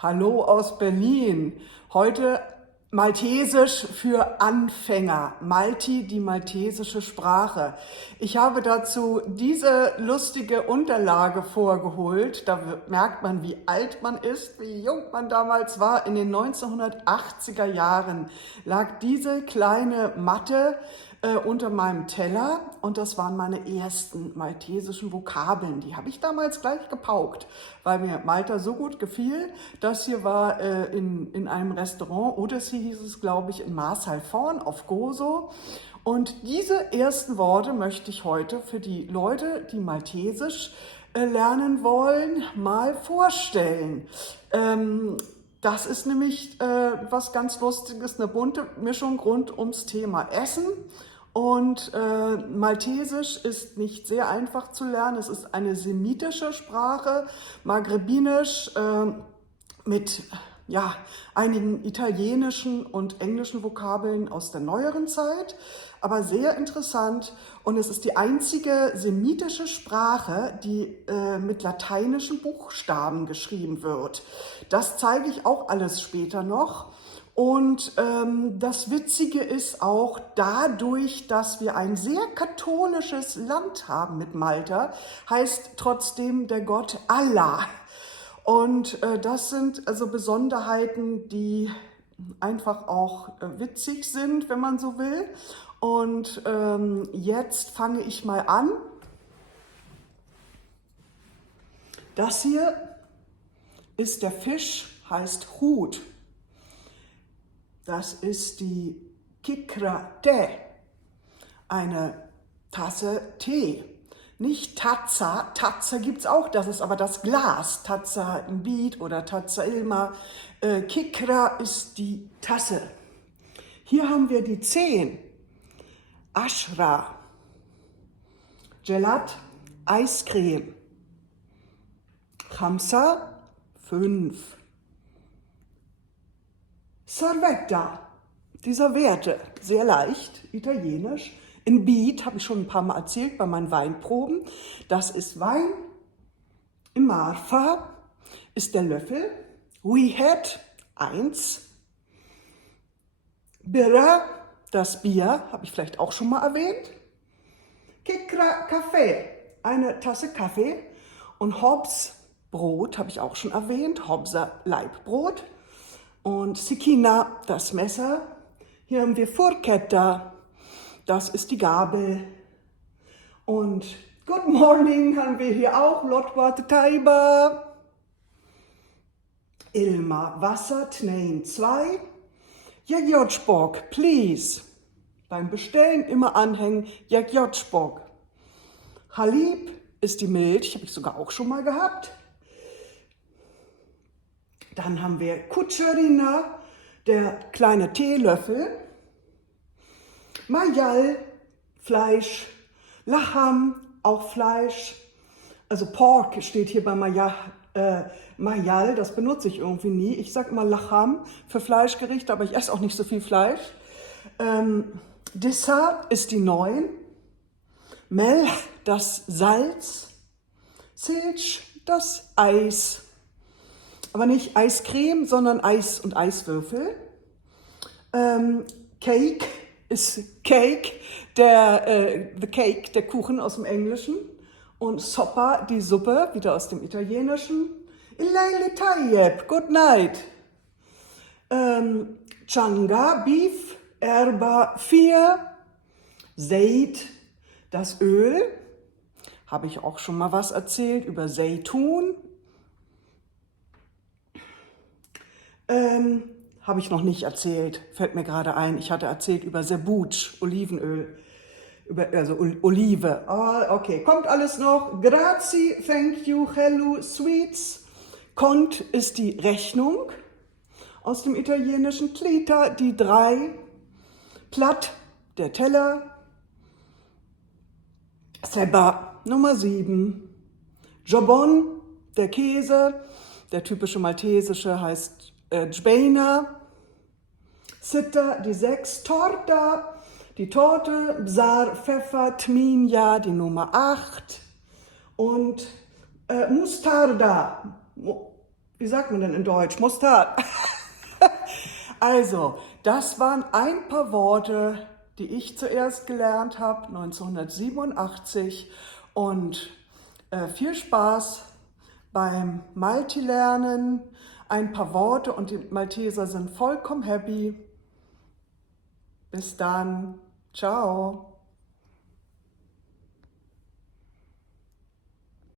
Hallo aus Berlin. Heute Maltesisch für Anfänger. Malti, die maltesische Sprache. Ich habe dazu diese lustige Unterlage vorgeholt. Da merkt man, wie alt man ist, wie jung man damals war. In den 1980er Jahren lag diese kleine Matte unter meinem Teller und das waren meine ersten maltesischen Vokabeln. Die habe ich damals gleich gepaukt, weil mir Malta so gut gefiel. Das hier war in einem Restaurant, Odyssey hieß es, glaube ich, in Marsalforn auf Gozo. Und diese ersten Worte möchte ich heute für die Leute, die Maltesisch lernen wollen, mal vorstellen. Das ist nämlich was ganz Lustiges, eine bunte Mischung rund ums Thema Essen. Und Maltesisch ist nicht sehr einfach zu lernen. Es ist eine semitische Sprache, maghrebinisch mit einigen italienischen und englischen Vokabeln aus der neueren Zeit, aber sehr interessant. Und es ist die einzige semitische Sprache, die mit lateinischen Buchstaben geschrieben wird. Das zeige ich auch alles später noch. Und das Witzige ist auch dadurch, dass wir ein sehr katholisches Land haben mit Malta, heißt trotzdem der Gott Allah. Und das sind also Besonderheiten, die einfach auch witzig sind, wenn man so will. Und jetzt fange ich mal an. Das hier ist der Fisch, heißt Hut. Das ist die Kikra Teh, eine Tasse Tee. Nicht Tazza, Tazza gibt es auch, das ist aber das Glas. Tazza im Beat oder Tazza Ilma. Kikra ist die Tasse. Hier haben wir die 10. Ashra, Gelat, Eiscreme. Khamsa, 5. Servetta, dieser Werte, sehr leicht, italienisch. In Beat, habe ich schon ein paar Mal erzählt, bei meinen Weinproben. Das ist Wein. Im Marfa ist der Löffel. We had 1. Birra, das Bier, habe ich vielleicht auch schon mal erwähnt. Kikra Kaffee, eine Tasse Kaffee. Und Hobs, Brot, habe ich auch schon erwähnt. Hobsa, Leibbrot. Und Sikina, das Messer. Hier haben wir Furketta, das ist die Gabel. Und Good Morning haben wir hier auch, Lotwat Taiba. Ilma, Wasser, Tnein 2. Jagjotschbog, please. Beim Bestellen immer anhängen, Jagjotschbog. Halib ist die Milch, habe ich sogar auch schon mal gehabt. Dann haben wir Kutcherina, der kleine Teelöffel. Mayal, Fleisch. Laham, auch Fleisch. Also Pork steht hier bei Mayal, das benutze ich irgendwie nie. Ich sage immer Laham für Fleischgerichte, aber ich esse auch nicht so viel Fleisch. Dessert ist die 9. Melch, das Salz. Silch, das Eis. Aber nicht Eiscreme, sondern Eis und Eiswürfel. Cake ist Cake, the Cake, der Kuchen aus dem Englischen. Und Soppa, die Suppe, wieder aus dem Italienischen. Ilayli Tayyeb, good night. Changa, Beef, Erba 4. Zeit, das Öl. Habe ich auch schon mal was erzählt über Seitun. Habe ich noch nicht erzählt, fällt mir gerade ein. Ich hatte erzählt über Zebuc, Olivenöl, also Olive. Okay, kommt alles noch. Grazie, thank you, hello, sweets. Cont ist die Rechnung aus dem Italienischen. Clita, die 3. Platt, der Teller. Seba, Nummer 7. Jobon, der Käse. Der typische maltesische heißt Jbena. Sitta, die 6. Torta, die Torte. Bsar, Pfeffer, Tminja, die Nummer 8. Und Mustarda, wie sagt man denn in Deutsch? Mustard. Also, das waren ein paar Worte, die ich zuerst gelernt habe, 1987. Und viel Spaß beim Malti-Lernen. Ein paar Worte und die Malteser sind vollkommen happy. Bis dann. Ciao.